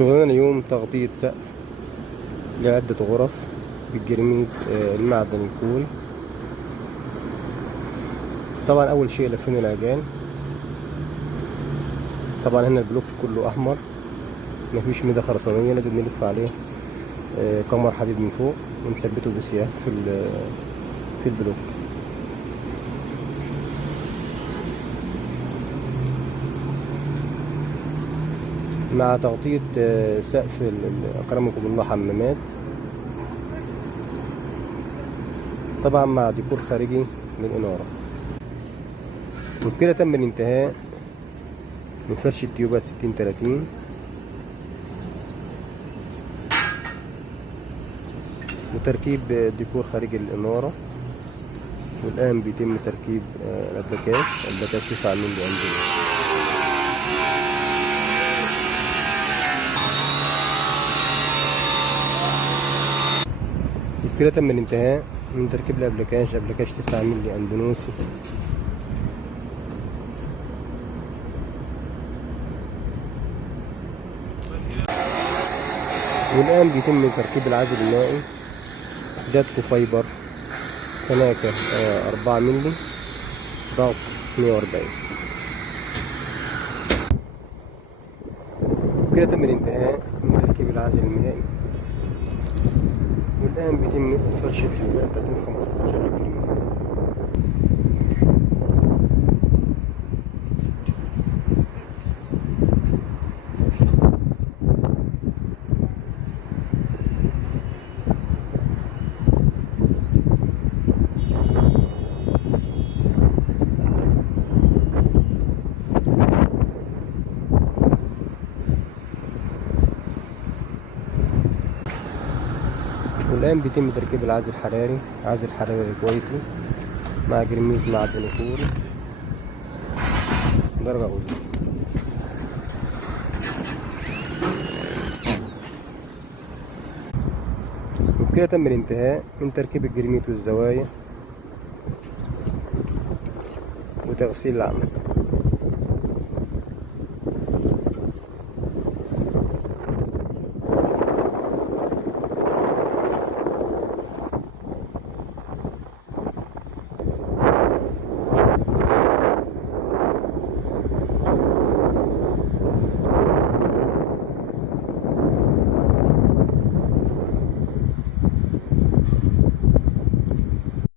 شغلنا اليوم تغطية سقف لعدة غرف بالجرميد المعدن الكوري. طبعا أول شيء لفين العجان. طبعا هنا البلوك كله أحمر، مفيش ميدا خرسانية، لازم نلف عليه كمر حديد من فوق ونثبته بسياخ في البلوك. مع تغطية سقف أكرمكم الله حمامات، طبعا مع ديكور خارجي للإنارة. وبكده تم الانتهاء من فرش التيوبات 60-30 وتركيب ديكور خارجي للإنارة. والآن بيتم تركيب الأبلكاش 9 مللي عندنا. كده تم الانتهاء من تركيب الأبلكاش 9 مللي أندونوسي. والآن بيتم تركيب العازل المائي جاتكو فايبر سناكر 4 مللي ضغط 140. وكده تم الانتهاء من تركيب العازل المائي. والآن بيتم فرش التيوبات 30-15 للجرميد. والآن بيتم تركيب العازل الحراري، عازل حراري كويتي مع جرميد معدن كوري درجة أولى. وبكده تم الانتهاء من تركيب الجرميد والزوايا وتغسيل العمل.